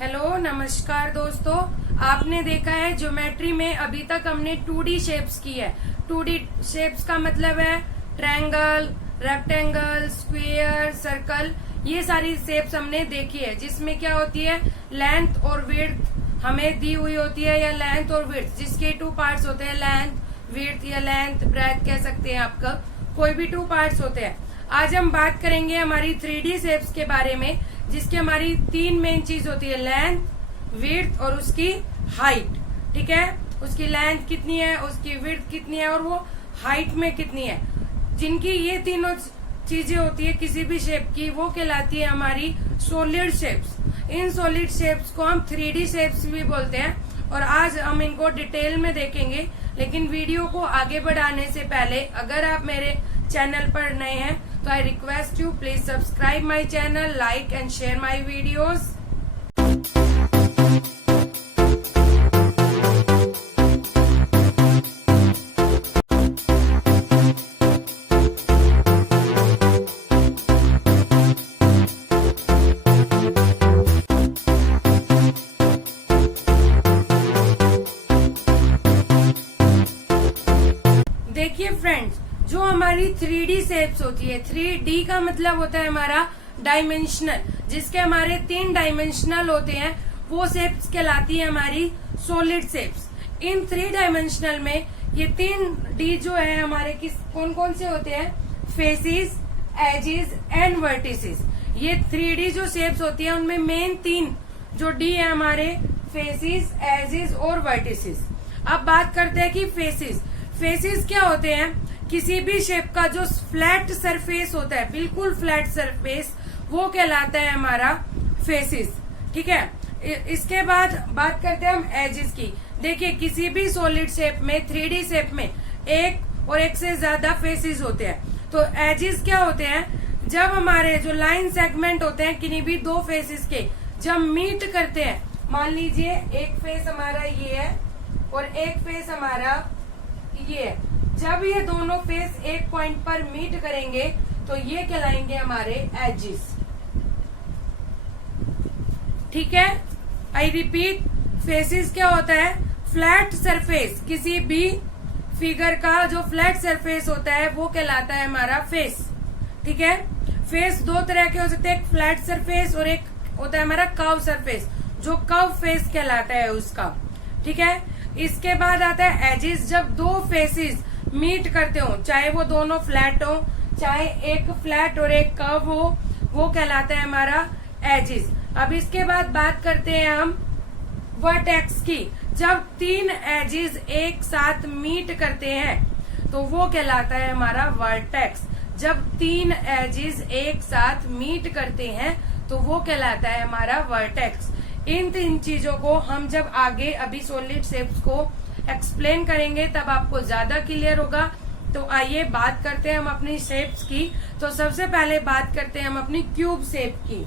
Hello नमस्कार दोस्तों, आपने देखा है ज्योमेट्री में अभी तक हमने 2D शेप्स की है। 2D शेप्स का मतलब है ट्रायंगल, रेक्टेंगल, स्क्वायर, सर्कल। ये सारी शेप्स हमने देखी है जिसमें क्या होती है, लेंथ और विड्थ हमें दी हुई होती है, या लेंथ और विड्थ जिसके 2 पार्ट्स होते हैं, लेंथ विड्थ या लेंथ ब्रेथ कह सकते हैं आपका, कोई भी 2 पार्ट्स होते हैं। आज हम बात करेंगे हमारी 3D शेप्स के बारे में, जिसकी हमारी 3 मेन चीज होती है, लेंथ, विड्थ और उसकी हाइट। ठीक है, उसकी लेंथ कितनी है, उसकी विड्थ कितनी है और वो हाइट में कितनी है। जिनकी ये तीनों चीजें होती है किसी भी शेप की, वो कहलाती है हमारी solid shapes. In solid shapes को हम 3D शेप्स भी बोलते हैं और आज हम इनको डिटेल में देखेंगे। लेकिन वीडियो को आगे बढ़ाने से पहले अगर आप मेरे चैनल पर नए हैं तो I request you please subscribe my channel, like and share my videos. देखिए फ्रेंड्स, जो हमारी 3D शेप्स होती है, 3D का मतलब होता है हमारा डायमेंशनल, जिसके हमारे 3 डायमेंशनल होते हैं, वो शेप्स कहलाती है हमारी सॉलिड शेप्स। इन 3 डायमेंशनल में ये 3D जो है हमारे किस कौन कौन से होते हैं, फेसिस, एजेस एंड वर्टिसेस। ये 3D जो शेप्स होती है उनमें मेन 3 जो D है हमारे, फेसिस, एजेस और वर्टिसेस। अब बात करते हैं कि फेसिस। फेसिस क्या होते हैं, किसी भी शेप का जो फ्लैट सरफेस होता है, बिल्कुल फ्लैट सरफेस, वो कहलाता है हमारा फेसिस। ठीक है, इसके बाद बात करते हैं हम एजेस की। देखिए किसी भी सॉलिड शेप में, 3D शेप में एक और एक से ज्यादा फेसिस होते हैं। तो एजेस क्या होते हैं, जब हमारे जो लाइन सेगमेंट होते हैं किन्हीं भी 2 फेसिस के जब मीट करते हैं, मान लीजिए एक फेस हमारा ये है और एक फेस हमारा ये है, जब ये दोनों फेस एक पॉइंट पर मीट करेंगे तो ये कहलाएंगे हमारे एजेस। ठीक है, आई रिपीट, फेसिस क्या होता है, फ्लैट सरफेस, किसी भी फिगर का जो फ्लैट सरफेस होता है वो कहलाता है हमारा फेस। ठीक है, फेस 2 तरह के हो सकते हैं, एक फ्लैट सरफेस और एक होता है हमारा कर्व सरफेस, जो कर्व फेस कहलाता है उसका। ठीक है, इसके बाद आता है एजेस। जब 2 फेसिस मीट करते हो, चाहे वो दोनों फ्लैट हो, चाहे एक फ्लैट और एक कर्व हो, वो कहलाता है हमारा एजेस। अब इसके बाद बात करते हैं हम वर्टेक्स की। जब 3 एजेस एक साथ मीट करते हैं तो वो कहलाता है हमारा वर्टेक्स। जब 3 एजेस एक साथ मीट करते हैं तो वो कहलाता है हमारा वर्टेक्स। इन 3 चीजों को हम जब आगे अभी सॉलिड शेप्स को एक्सप्लेन करेंगे तब आपको ज्यादा क्लियर होगा। तो आइए बात करते हैं हम अपनी शेप्स की। तो सबसे पहले बात करते हैं हम अपनी क्यूब शेप की।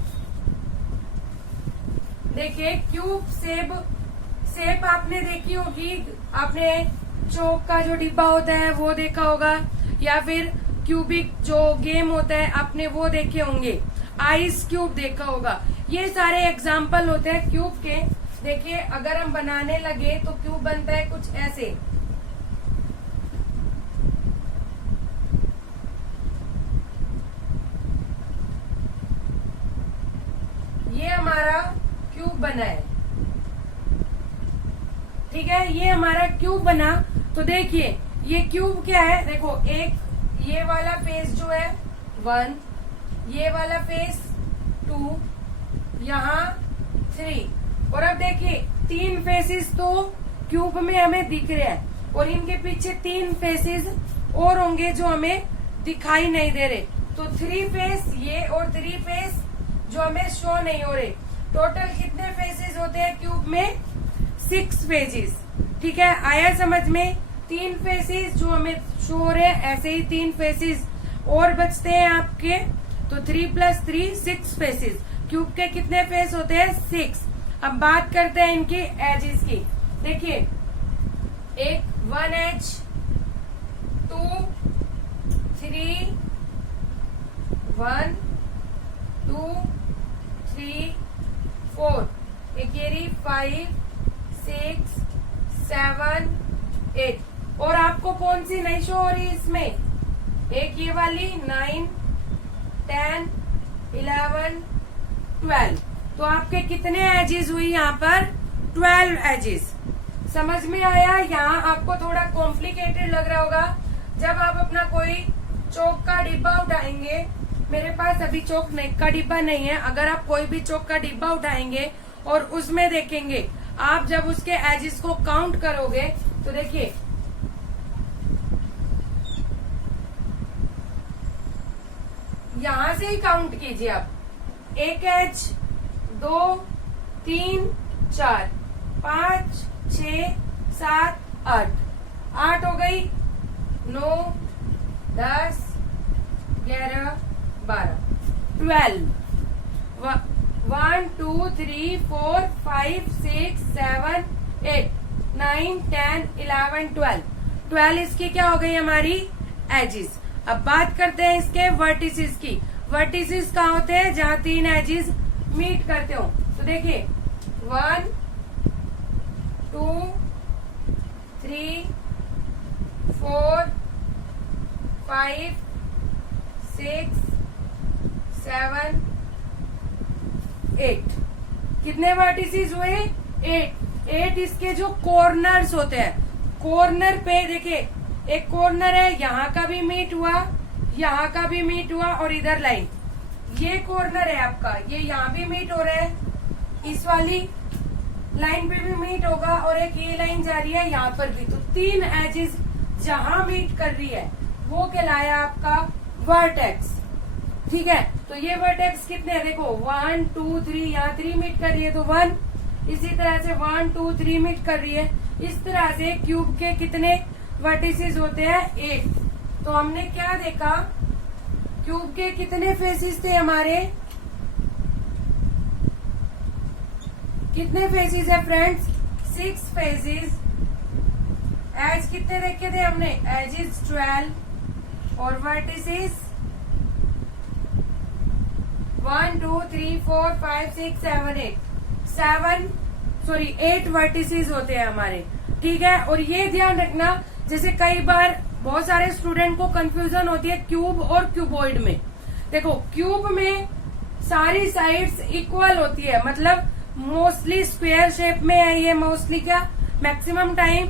देखिए क्यूब शेप आपने देखी होगी, आपने चौक का जो डिब्बा होता है वो देखा होगा, या फिर क्यूबिक जो गेम होता है आपने वो देखे होंगे, आइस क्यूब देखा होगा। ये सारे एग्जाम्पल होते हैं क्यूब के। देखिए अगर हम बनाने लगे तो क्यूब बनता है कुछ ऐसे। ये हमारा क्यूब बना है। ठीक है, ये हमारा क्यूब बना। तो देखिए ये क्यूब क्या है, देखो एक ये वाला फेस जो है 1, ये वाला फेस 2, यहाँ 3, और अब देखिए 3 फेसेस तो क्यूब में हमें दिख रहे हैं और इनके पीछे 3 फेसेस और होंगे जो हमें दिखाई नहीं दे रहे। तो 3 फेस ये और 3 फेस जो हमें शो नहीं हो रहे। टोटल कितने फेसेस होते हैं क्यूब में, 6 फेसेस। ठीक है, आया समझ में। 3 फेसेस जो हमें शो हो रहे हैं, ऐसे ही 3 फेसेस और बचते हैं आपके। तो 3 + 3 6 फेसेस। क्यूब के कितने फेस होते हैं, 6। अब बात करते हैं इनकी एजेस की। देखिए एक 1 एज, 2, 3, 1, 2, 3, 4, देखिए रही 5 6 7 8। और आपको कौन सी नहीं शो हो रही इसमें, एक ये वाली 9 10 11 12। तो आपके कितने एजेस हुई यहाँ पर, 12 एजेस। समझ में आया। यहाँ आपको थोड़ा कॉम्प्लिकेटेड लग रहा होगा जब आप अपना कोई चौक का डिब्बा उठाएंगे। मेरे पास अभी चौक का डिब्बा नहीं है। अगर आप कोई भी चौक का डिब्बा उठाएंगे और उसमें देखेंगे, आप जब उसके एजेस को काउंट करोगे तो देखिए यहां से ही काउंट कीजिए आप, एक एज 2 3 4 5 6 7 8 8 हो गई, 9 10 11 12 12। 1 2 3 4 5 6 7 8 9 10 11 12। 12 इसकी क्या हो गई हमारी एजिस। अब बात करते हैं इसके वर्टिसेस की। वर्टिसेस कहाँ होते हैं, जहाँ 3 एजिस मीट करते हो। तो देखिए 1 2 3 4 5 6 7 8। कितने वर्टिसेस हुए, 8। इसके जो कॉर्नर्स होते हैं, कॉर्नर पे देखिए एक कॉर्नर है, यहाँ का भी मीट हुआ, यहाँ का भी मीट हुआ, और इधर लाइन, ये कॉर्नर है आपका, ये यहाँ भी मीट हो रहा है, इस वाली लाइन पे भी मीट होगा, और एक ये लाइन जा रही है यहाँ पर भी। तो 3 एजेस जहां मीट कर रही है वो कहलाया आपका वर्टेक्स। ठीक है, तो ये वर्टेक्स कितने हैं, देखो 1 2 3, यहाँ 3 मीट कर रही है तो 1, इसी तरह से 1 2 3 मीट कर रही है। इस तरह से क्यूब के कितने वर्टिसेस होते हैं, 8। तो हमने क्या देखा, क्यूब के कितने फेसेस थे हमारे, कितने फेसेस है फ्रेंड्स, 6 फेसेस। एज कितने देखे थे हमने, एजेस 12 और वर्टिसेस 1 2 3 4 5 6 7 8 वर्टिसेस होते हैं हमारे। ठीक है, और ये ध्यान रखना, जैसे कई बार बहुत सारे स्टूडेंट को कंफ्यूजन होती है क्यूब और क्यूबॉइड में। देखो क्यूब में सारी साइड्स इक्वल होती है, मतलब मोस्टली स्क्वायर शेप में है ये, मोस्टली क्या मैक्सिमम टाइम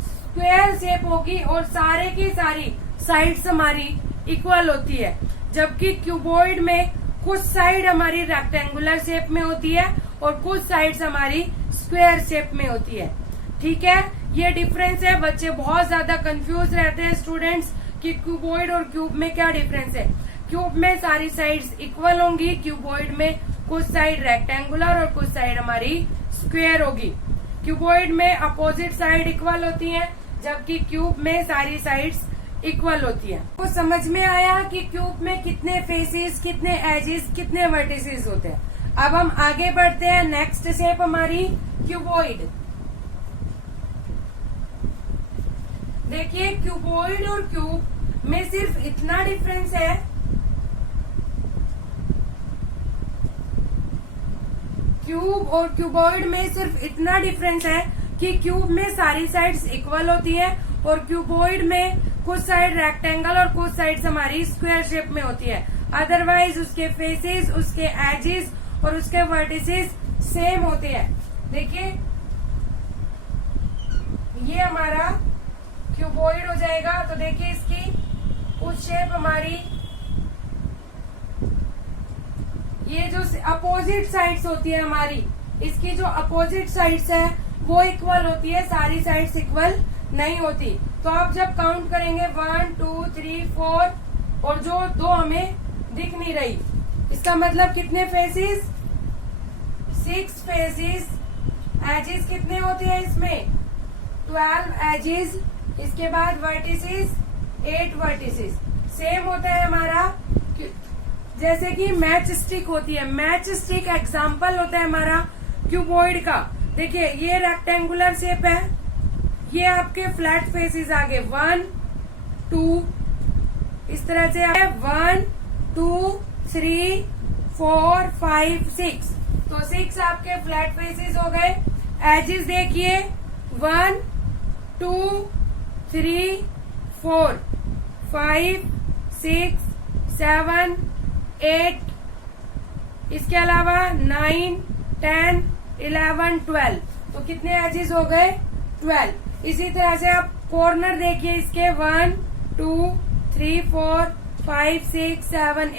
स्क्वायर शेप होगी, और सारे की सारी साइड्स हमारी इक्वल होती है। जबकि क्यूबॉइड में कुछ साइड हमारी रेक्टेंगुलर शेप में होती है और कुछ साइड्स हमारी स्क्वायर शेप में होती है। ठीक है, ये डिफरेंस है। बच्चे बहुत ज्यादा कंफ्यूज रहते हैं स्टूडेंट्स कि क्यूबॉइड और क्यूब में क्या डिफरेंस है। क्यूब में सारी साइड्स इक्वल होंगी, क्यूबॉइड में कुछ साइड रेक्टेंगुलर और कुछ साइड हमारी स्क्वायर होगी। क्यूबॉइड में अपोजिट साइड इक्वल होती हैं, जबकि क्यूब में सारी साइड्स इक्वल होती है। तो समझ में आया कि क्यूब में कितने फेसेस, कितने एजेस, कितने वर्टिसेस होते हैं। अब हम आगे बढ़ते हैं, नेक्स्ट शेप हमारी क्यूबॉइड। देखिए क्यूबॉइड और क्यूब में सिर्फ इतना डिफरेंस है, क्यूब और क्यूबॉइड में सिर्फ इतना डिफरेंस है कि क्यूब में सारी साइड्स इक्वल होती है और क्यूबॉइड में कुछ साइड रेक्टेंगल और कुछ साइड्स हमारी स्क्वायर शेप में होती है। अदरवाइज उसके फेसेस, उसके एजेस और उसके वर्टिसेस सेम होते हैं। देखिए ये हमारा क्यूबॉइड हो जाएगा। तो देखिए इसकी कुछ शेप हमारी, ये जो अपोजिट साइड्स होती है हमारी, इसकी जो अपोजिट साइड्स है वो इक्वल होती है, सारी साइड्स इक्वल नहीं होती। तो आप जब काउंट करेंगे 1 2 3 4 और जो 2 हमें दिख नहीं रही, इसका मतलब कितने फेसेस, 6 फेसेस। एजेस कितने होते हैं इसमें, 12 एजेस। इसके बाद वर्टिसेस 8 वर्टिसेस। सेम होता है हमारा, जैसे कि मैच स्टिक होती है, मैच स्टिक एग्जाम्पल होता है हमारा क्यूबॉइड का। देखिए ये रेक्टेंगुलर शेप है, ये आपके फ्लैट फेसेस आगे 1 2 इस तरह से है, 1 2 3 4 5 6। तो 6 आपके फ्लैट फेसेस हो गए। एजेस देखिए 1 2 3 4 5 6 7 8, इसके अलावा 9 10 11 12, तो कितने एजेस हो गए 12। इसी तरह से आप कॉर्नर देखिए इसके 1 2 3 4 5 6 7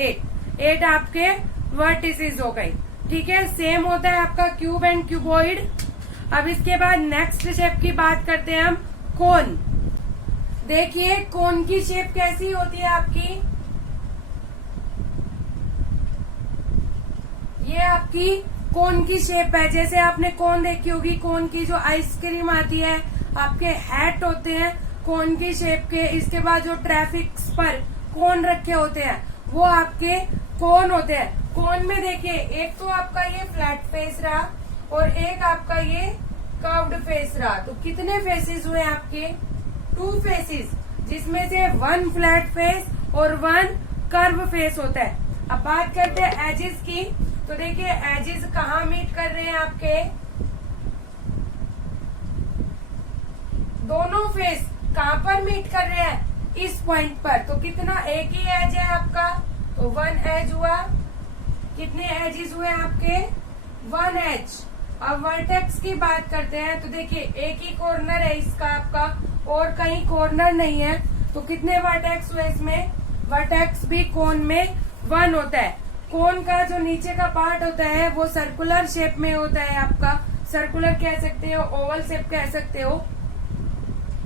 8 आपके वर्टिसेस हो गए। ठीक है, सेम होता है आपका क्यूब एंड क्यूबॉइड। अब इसके बाद नेक्स्ट शेप की बात करते हैं हम, कोन। देखिए कोन की शेप कैसी होती है आपकी, ये आपकी कोन की शेप है। जैसे आपने कोन देखी होगी, कोन की जो आइसक्रीम आती है, आपके हैट होते हैं कोन की शेप के। इसके बाद जो ट्रैफिक पर कोन रखे होते हैं वो आपके कोन होते हैं। कोन में देखिए एक तो आपका ये फ्लैट फेस रहा और एक आपका ये कर्व्ड फेस रहा। तो कितने फेसेस हुए आपके 2 फेसेस, जिसमें से 1 फ्लैट फेस और 1 कर्व फेस होता है। अब बात करते हैं एजेस की। तो देखिए एजेस कहाँ मीट कर रहे हैं आपके, दोनों फेस कहाँ पर मीट कर रहे हैं, इस पॉइंट पर। तो कितना, एक ही एज है आपका, तो 1 एज हुआ। कितने एजेस हुए आपके 1 एज। अब वर्टेक्स की बात करते हैं। तो देखिए एक ही कॉर्नर है इसका आपका और कहीं कॉर्नर नहीं है, तो कितने वर्टेक्स हुए इसमें, वर्टेक्स भी कोन में 1 होता है। कोन का जो नीचे का पार्ट होता है वो सर्कुलर शेप में होता है आपका, सर्कुलर कह सकते हो, ओवल शेप कह सकते हो।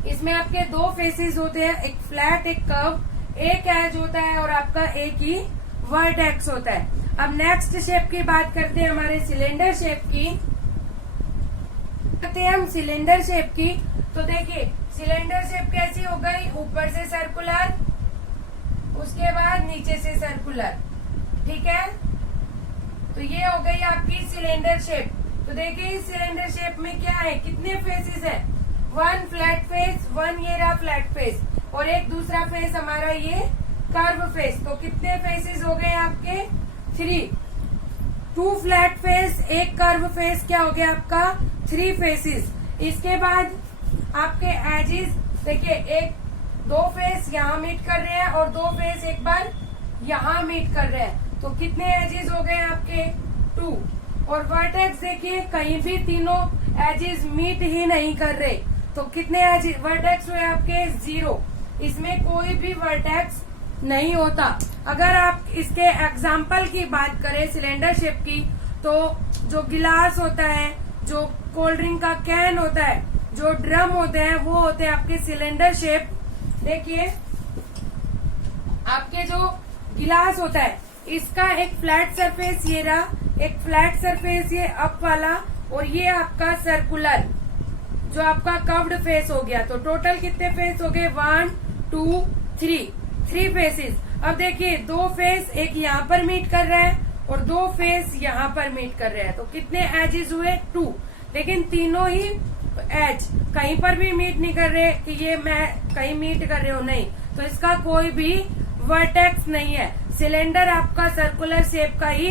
इसमें आपके 2 फेसेस होते हैं, एक फ्लैट एक कर्व, एक एज होता है और आपका एक ही वर्टेक्स होता है। अब नेक्स्ट शेप की बात करते हैं हमारे सिलेंडर शेप की। करते हैं हम सिलेंडर शेप की। तो देखिए सिलेंडर शेप कैसी हो गई, ऊपर से सर्कुलर, उसके बाद नीचे से सर्कुलर। ठीक है, तो ये हो गई आपकी सिलेंडर शेप। तो देखिए इस सिलेंडर शेप में क्या है, कितने फेसेस है, 1 फ्लैट फेस, 1 ये रहा फ्लैट फेस और एक दूसरा फेस हमारा ये कर्व फेस। तो कितने फेसेस हो गए आपके 3, 2 फ्लैट फेस, एक कर्व फेस, क्या हो गया आपका 3 फेसेस। इसके बाद आपके एजेस देखिए 2 फेस यहाँ मीट कर रहे हैं और 2 फेस एक बार यहाँ मीट कर रहे हैं। तो कितने एजेस हो गए आपके 2। और वर्टेक्स देखिए कहीं भी तीनों एजेस मीट ही नहीं कर रहे, तो कितने वर्टेक्स हुए आपके 0। इसमें कोई भी वर्टेक्स नहीं होता। अगर आप इसके एग्जाम्पल की बात करें सिलेंडर शेप की, तो जो गिलास होता है, जो कोल्ड ड्रिंक का कैन होता है, जो ड्रम होते हैं, वो होते हैं आपके सिलेंडर शेप। देखिए आपके जो गिलास होता है इसका एक फ्लैट सरफेस ये रहा, एक फ्लैट सरफेस ये अप वाला और ये आपका सर्कुलर जो आपका कर्व्ड फेस हो गया। तो टोटल कितने फेस हो गए 1 2 3 फेसेस। अब देखिए 2 फेस एक यहाँ पर मीट कर रहा है और 2 फेस यहाँ पर मीट कर रहे हैं। तो कितने एजेस हुए 2, लेकिन तीनों ही एज कहीं पर भी मीट नहीं कर रहे कि ये मैं कहीं मीट कर रहे हो, नहीं। तो इसका कोई भी वर्टेक्स नहीं है। सिलेंडर आपका सर्कुलर शेप का ही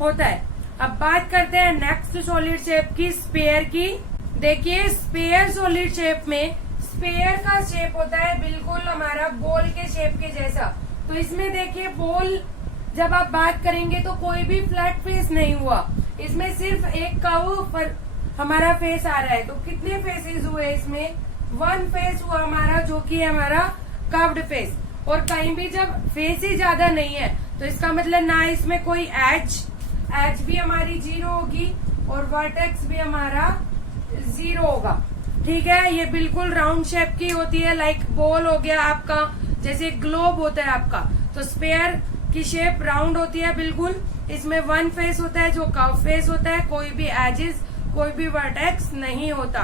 होता है। अब बात करते हैं नेक्स्ट सॉलिड शेप की, स्पेयर की। देखिए स्पेयर सॉलिड शेप में, स्पेयर का शेप होता है बिल्कुल हमारा बॉल के शेप के जैसा। तो इसमें देखिए बॉल जब आप बात करेंगे तो कोई भी फ्लैट फेस नहीं हुआ, इसमें सिर्फ एक कर्व पर हमारा फेस आ रहा है। तो कितने फेसेस हुए इसमें 1 फेस हुआ हमारा, जो कि है हमारा कर्व्ड फेस। और कहीं भी जब फेस ही ज्यादा नहीं है तो इसका मतलब ना इसमें कोई एज भी हमारी 0 होगी और वर्टेक्स भी हमारा 0 होगा। ठीक है, ये बिल्कुल राउंड शेप की होती है, लाइक बॉल हो गया आपका, जैसे ग्लोब होता है आपका। तो स्पेयर की शेप राउंड होती है बिल्कुल। इसमें 1 फेस होता है जो कर्व फेस होता है, कोई भी एजेस, कोई भी वर्टेक्स नहीं होता।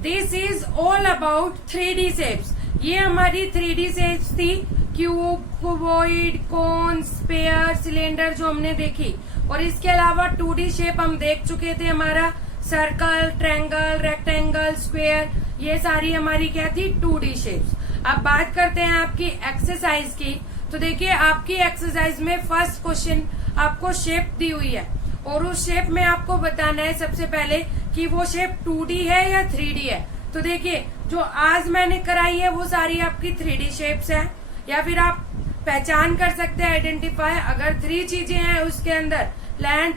This is all about 3D shapes. ये हमारी 3D शेप्स थी, क्यूब, क्यूबॉइड, कोन, स्पेयर, सिलेंडर जो हमने देखी। और इसके अलावा 2D शेप हम देख चुके थे, हमारा सर्कल, ट्रायंगल, रेक्टेंगल, स्क्वायर, ये सारी हमारी क्या थी 2D शेप्स। अब बात करते हैं आपकी एक्सरसाइज की। तो देखिए आपकी एक्सरसाइज में फर्स्ट क्वेश्चन आपको शेप दी हुई है और उस शेप में आपको बताना है सबसे पहले कि वो शेप 2D है या 3D है। तो देखिए जो आज मैंने कराई है वो सारी आपकी 3D शेप्स है, या फिर आप पहचान कर सकते हैं आइडेंटिफाई, अगर 3 चीजें हैं उसके अंदर लेंथ,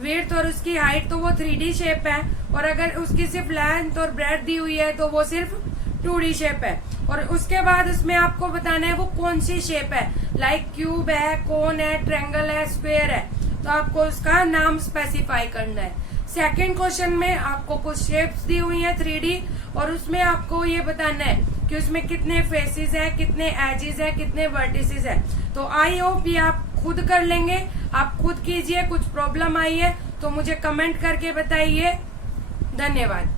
विड्थ और उसकी हाइट, तो वो 3D शेप है, और अगर उसकी सिर्फ लेंथ और ब्रेड्थ दी हुई है तो वो सिर्फ 2D शेप है। और उसके बाद उसमें आपको बताना है वो कौन सी शेप है, लाइक क्यूब है, कोन है, ट्रायंगल है, स्क्वायर है, तो आपको उसका नाम स्पेसिफाई करना है। सेकंड क्वेश्चन में आपको कुछ शेप्स दी हुई है 3D, और उसमें आपको ये बताना है कि उसमें कितने फेसेस है, कितने एजेस है, कितने वर्टिसेस है। तो आई होप ये आप खुद कर लेंगे, आप खुद कीजिए। कुछ प्रॉब्लम आई है तो मुझे कमेंट करके बताइए। धन्यवाद।